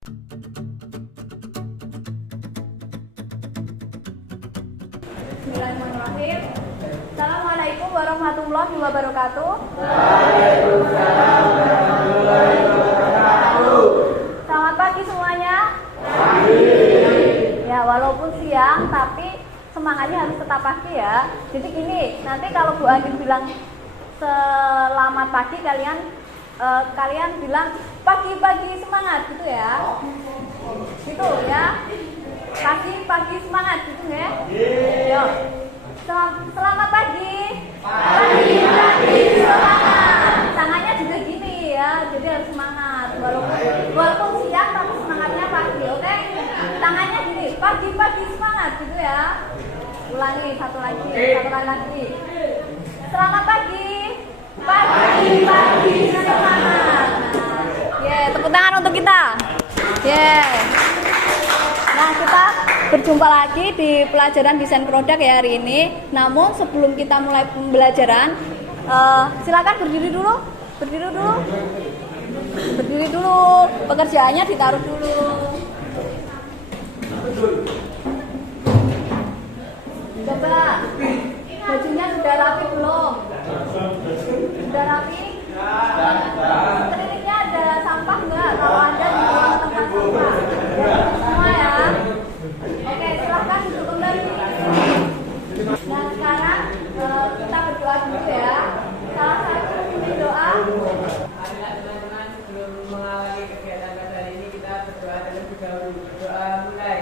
Bismillahirrahmanirrahim. Assalamualaikum warahmatullahi wabarakatuh. Waalaikumsalam warahmatullahi wabarakatuh. Selamat pagi semuanya. Pagi. Ya, walaupun siang tapi semangatnya harus tetap pagi ya. Jadi gini, nanti kalau Bu Agin bilang selamat pagi, kalian bilang pagi-pagi semangat gitu ya. Gitu ya. Pagi-pagi semangat gitu ya. Yo. Selamat pagi. Pagi-pagi semangat. Tangannya juga gini ya. Jadi harus semangat. Walaupun siang tapi semangatnya pagi, oke? Tangannya gini, pagi-pagi semangat gitu ya. Ulangi satu kali lagi. Selamat pagi. Pagi-pagi semangat. Tepuk tangan untuk kita. Nah, kita berjumpa lagi di pelajaran desain produk ya hari ini. Namun sebelum kita mulai pembelajaran, silakan berdiri dulu. Berdiri dulu. Pekerjaannya ditaruh dulu. Coba bajunya sudah rapi belum? Sudah rapi? Sekelilingnya ada sampah enggak? Kalau ada di bawah tempat sampah. Semua ya. Oke, silahkan duduk kembali. Nah, sekarang kita berdoa dulu ya. Salah satu pilih doa. Teman-teman, sebelum mengawali kegiatan pada hari ini kita berdoa terlebih dahulu. Berdoa mulai.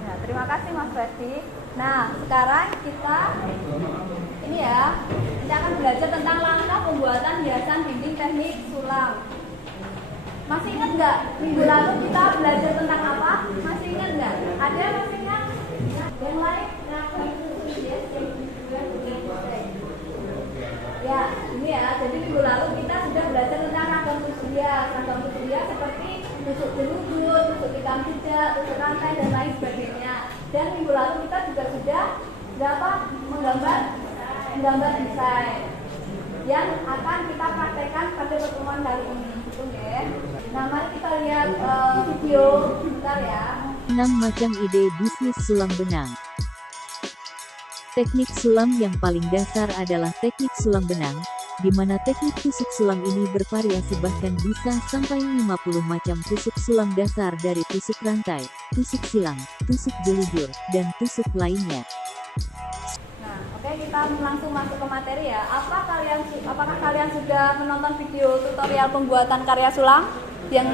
Ya, terima kasih Mas Ferdi. Nah, sekarang kita kita akan belajar tentang langkah pembuatan hiasan dinding teknik sulam. Masih ingat nggak minggu lalu kita belajar tentang apa? Masih ingat nggak? Ada yang masih ingat? Yang lain? Ya, ini ya. Jadi minggu lalu kita sudah belajar tentang ragam tusuk hias seperti tusuk jeluduk, tusuk hitam jejak, tusuk rantai dan lain sebagainya. Dan minggu lalu kita juga sudah menggambar desain yang akan kita praktekkan pada pertemuan kali ini. Gitu ya. Nah, mari kita lihat video sebentar ya. 6 macam ide bisnis sulam benang. Teknik sulam yang paling dasar adalah teknik sulam benang, di mana teknik tusuk sulam ini bervariasi bahkan bisa sampai 50 macam tusuk sulam dasar dari tusuk rantai, tusuk silang, tusuk jelujur, dan tusuk lainnya. Nah, oke, kita langsung masuk ke materi ya. Apakah kalian sudah menonton video tutorial pembuatan karya sulam? Yang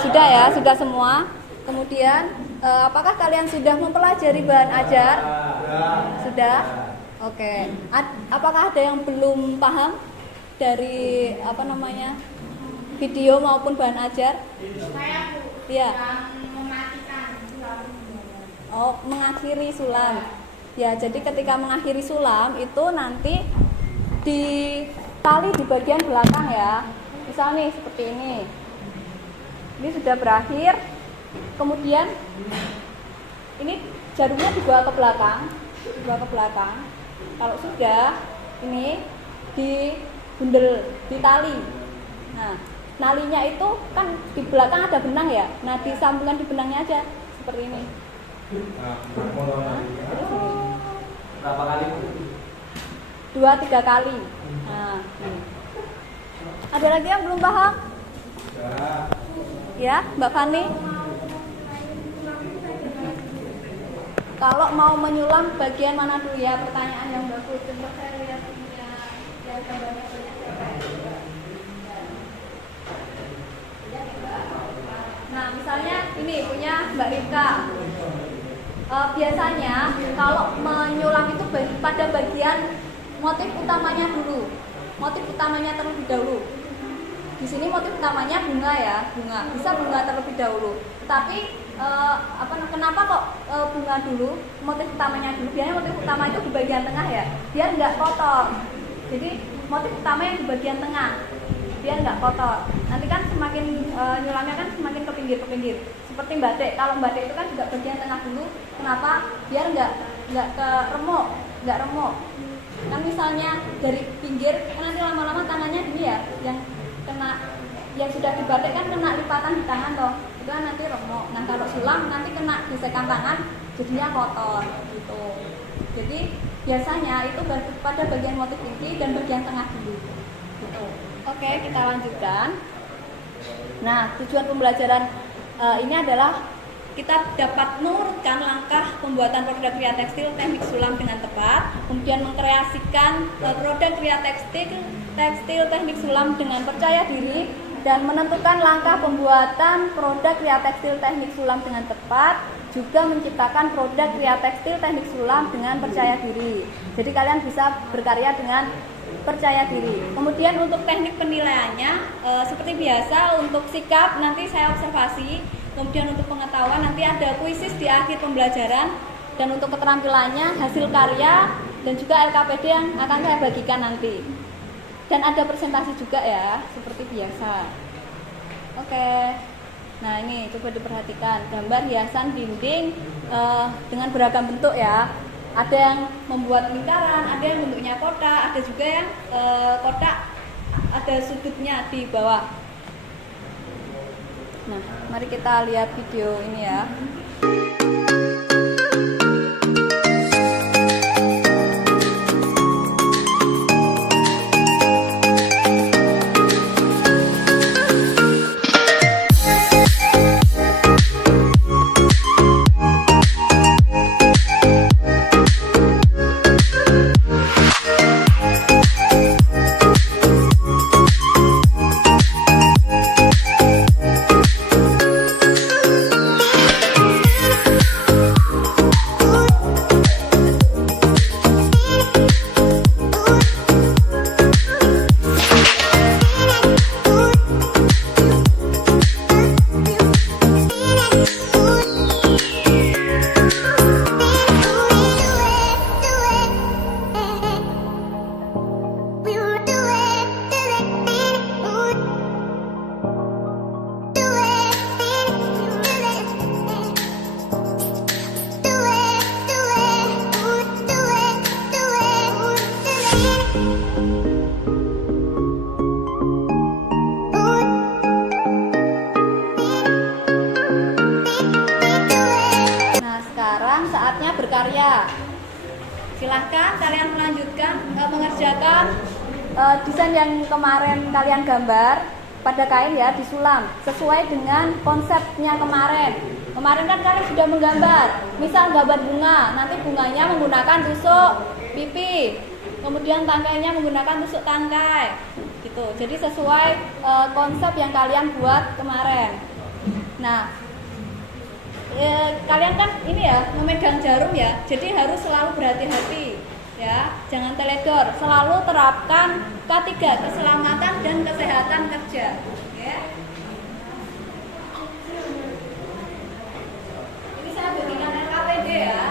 sudah ya, sudah semua. Kemudian, apakah kalian sudah mempelajari bahan ajar? Sudah? Oke. Apakah ada yang belum paham dari video maupun bahan ajar? Iya. Oh, mengakhiri sulam. Ya, jadi ketika mengakhiri sulam itu nanti ditali di bagian belakang ya. Misal nih seperti ini. Ini sudah berakhir. Kemudian ini jarumnya dibawa ke belakang. Kalau sudah, ini ditali. Nah, nalinya itu kan di belakang ada benang ya. Nah, disambungkan di benangnya aja seperti ini. Berapa kali? 2-3 kali. Nah, ada lagi yang belum paham? Ya, Mbak Fani. Kalau mau menyulam bagian mana dulu ya? Pertanyaan yang bagus. Coba saya lihat punya gambarnya Nah, misalnya ini punya Mbak Rika. Biasanya kalau menyulam itu pada bagian motif utamanya dulu. Motif utamanya terlebih dahulu. Di sini motif utamanya bunga ya, Bisa bunga terlebih dahulu. Tapi kenapa kok bunga dulu, motif utamanya dulu? Biasanya motif utama itu di bagian tengah ya, biar nggak kotor. Jadi motif utama yang di bagian tengah, biar nggak kotor. Nanti kan semakin nyulamnya kan semakin ke pinggir. Seperti batik. Kalau batik itu kan juga bagian tengah dulu. Kenapa? Biar nggak remuk. Kan misalnya dari pinggir, kan nanti lama-lama tangannya gini ya, yang kena, yang sudah dibatik kan kena lipatan di tangan toh, itu kan nanti remuk. Nah kalau sulam nanti kena gesekan tangan, jadinya kotor gitu. Jadi biasanya itu pada bagian motif inti dan bagian tengah dulu gitu. Oke, kita lanjutkan. Nah, tujuan pembelajaran ini adalah kita dapat mengurutkan langkah pembuatan produk kria tekstil teknik sulam dengan tepat, kemudian mengkreasikan produk kria tekstil teknik sulam dengan percaya diri, dan menentukan langkah pembuatan produk kria tekstil teknik sulam dengan tepat, juga menciptakan produk kria tekstil teknik sulam dengan percaya diri. Jadi kalian bisa berkarya dengan percaya diri. Kemudian untuk teknik penilaiannya seperti biasa, untuk sikap nanti saya observasi, kemudian untuk pengetahuan nanti ada kuisis di akhir pembelajaran, dan untuk keterampilannya hasil karya dan juga LKPD yang akan saya bagikan nanti. Dan ada presentasi juga ya, seperti biasa. Oke. Nah ini coba diperhatikan, gambar hiasan dinding dengan beragam bentuk ya. Ada yang membuat lingkaran, ada yang bentuknya kotak, ada juga yang kotak ada sudutnya di bawah. Nah, mari kita lihat video ini ya. Saatnya berkarya. Silahkan kalian melanjutkan mengerjakan desain yang kemarin kalian gambar pada kain ya, disulam sesuai dengan konsepnya kemarin. Kemarin kan kalian sudah menggambar, misal gambar bunga, nanti bunganya menggunakan tusuk pipi, kemudian tangkainya menggunakan tusuk tangkai gitu. Jadi sesuai konsep yang kalian buat kemarin. Nah, kalian kan ini ya memegang jarum ya, jadi harus selalu berhati-hati ya, jangan teledor, selalu terapkan K3, keselamatan dan kesehatan kerja ya. Ini saya berikan LKPD ya.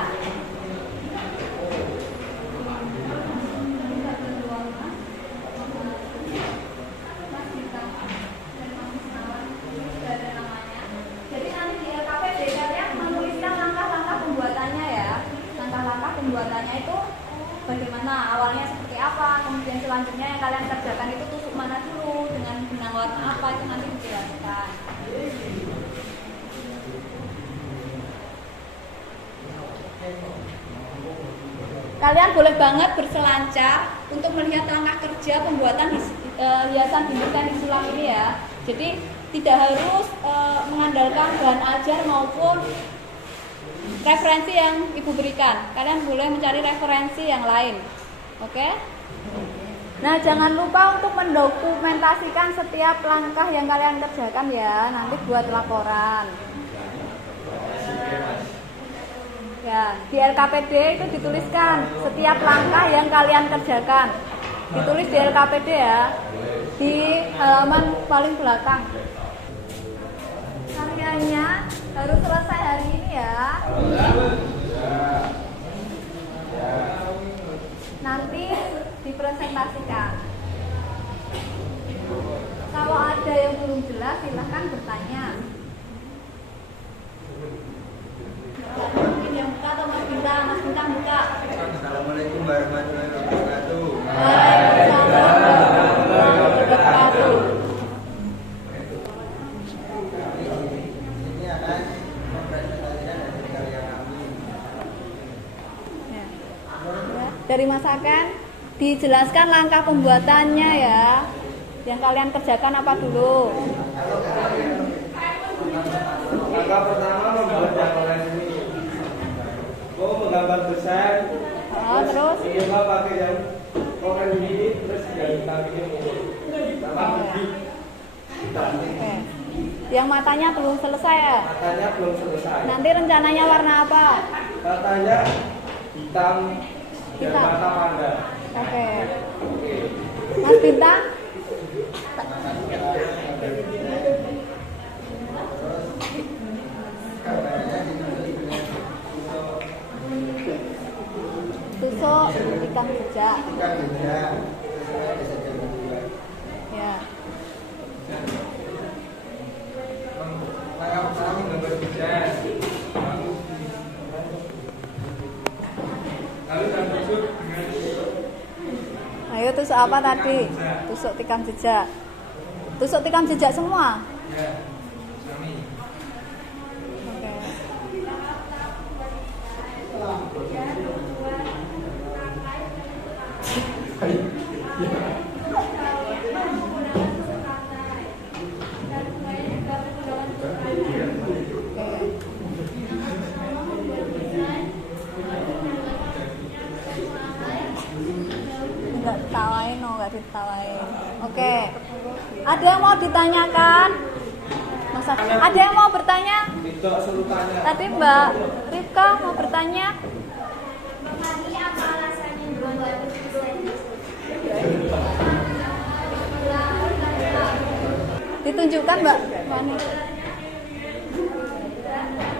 Pembuatannya itu bagaimana, awalnya seperti apa, kemudian selanjutnya yang kalian kerjakan itu tusuk mana dulu, dengan benang warna apa, itu nanti dijelaskan. Kalian boleh banget berselancar untuk melihat langkah kerja pembuatan hiasan dinding teknik sulam ini ya. Jadi tidak harus mengandalkan bahan ajar maupun referensi yang ibu berikan. Kalian boleh mencari referensi yang lain. Oke? Nah, jangan lupa untuk mendokumentasikan setiap langkah yang kalian kerjakan ya, nanti buat laporan. Ya, di LKPD itu dituliskan setiap langkah yang kalian kerjakan. Ditulis di LKPD ya, di halaman paling belakang. Karyanya harus selesai hari ini ya. Nanti dipresentasikan. Kalau ada yang belum jelas silahkan bertanya. Mungkin yang buka atau Mas Bintang buka. Assalamualaikum warahmatullahi wabarakatuh. dari masakan dijelaskan langkah pembuatannya ya. Yang kalian kerjakan apa dulu? Langkah pertama membuat yang lain ini. Menggambar besar. Terus? Ini pakai yang orange ini, terus yang hitam ini. Oke. Yang matanya belum selesai ya? Matanya belum selesai. Nanti rencananya warna apa? Matanya hitam dan Hitam. mata panda. Oke. Mas Bintang? Tusuk ikan jejak. Ya. Langkah pertama menggambar besar. Lalu kita tusuk dengan Ayo tusuk apa tadi? Tusuk tikam jejak. Tusuk tikam jejak semua? ya, sami. Oke. Enggak ditawain, enggak ditawain. Oke. Ada yang mau ditanyakan? Masa ada yang mau bertanya? Tidak seluruhnya. Tadi Mbak Rifka mau bertanya? Mami, apa alasannya membuat Ditunjukkan Mbak Fani.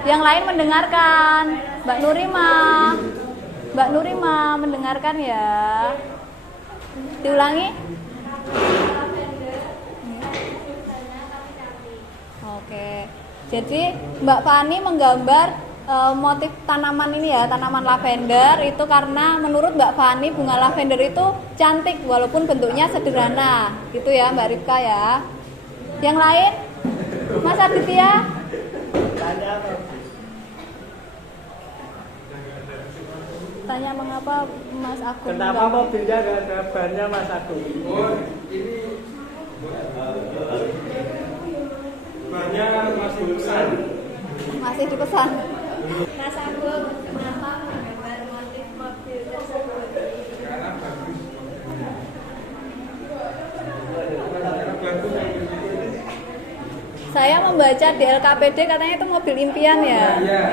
Yang lain mendengarkan. Mbak Nurima mendengarkan ya. Diulangi. Oke. Jadi Mbak Fani menggambar motif tanaman ini ya, tanaman lavender itu karena menurut Mbak Fani bunga lavender itu cantik walaupun bentuknya sederhana. Gitu ya Mbak Rifka ya. Yang lain? Mas Aditya? Tanya mengapa Mas Agung? Kenapa mobilnya nggak ada bannya Mas Agung? Oh, ini banyak masih besar. Masih dipesan. Mas Agung, kenapa menggambar motif mobil tersebut? Karena bagus. Karena bagus yang ini. Saya membaca di LKPD katanya itu mobil impian ya. Iya.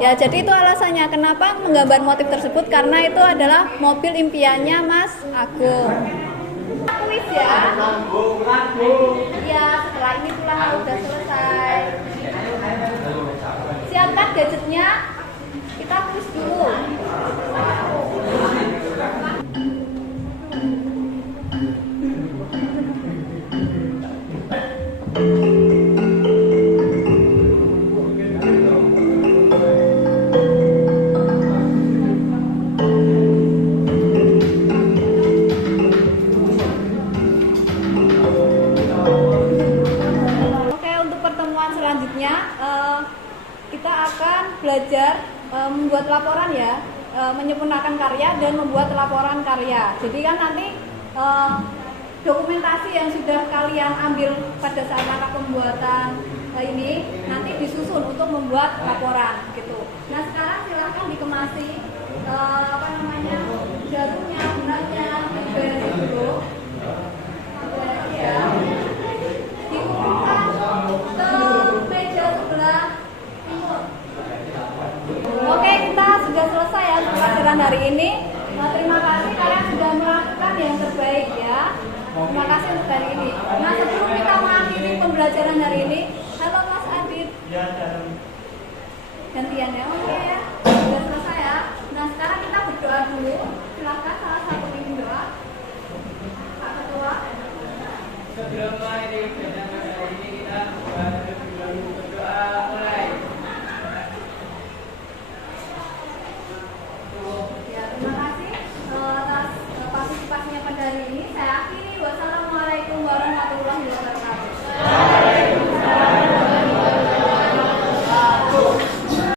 Ya, jadi itu alasannya kenapa menggambar motif tersebut karena itu adalah mobil impiannya Mas Agung. Kuis ya. Iya, setelah ini pulang udah selesai. Siapkan gadgetnya. Kita kuis dulu. Oke, untuk pertemuan selanjutnya kita akan belajar membuat laporan ya, menyempurnakan karya dan membuat laporan karya. Jadi kan nanti dokumentasi yang sudah kalian ambil pada saat langkah pembuatan ini nanti disusun untuk membuat laporan gitu. Nah sekarang silahkan dikemasi jarumnya, benangnya, diberes dulu. Ya. Dikumpulkan ke meja sebelah timur. Oke, kita sudah selesai ya untuk pelajaran hari ini. Terima kasih kalian sudah melakukan yang terbaik ya. Terima kasih untuk hari ini. Nah sebelum kita mengakhiri pembelajaran hari ini, halo Mas Adit. Gantian ya, oke ya. Sudah selesai ya. Nah sekarang kita berdoa dulu. Silakan salah satu ingin doa. Pak Ketua. Sebelum mengakhiri kegiatan hari ini kita bahas terlebih dahulu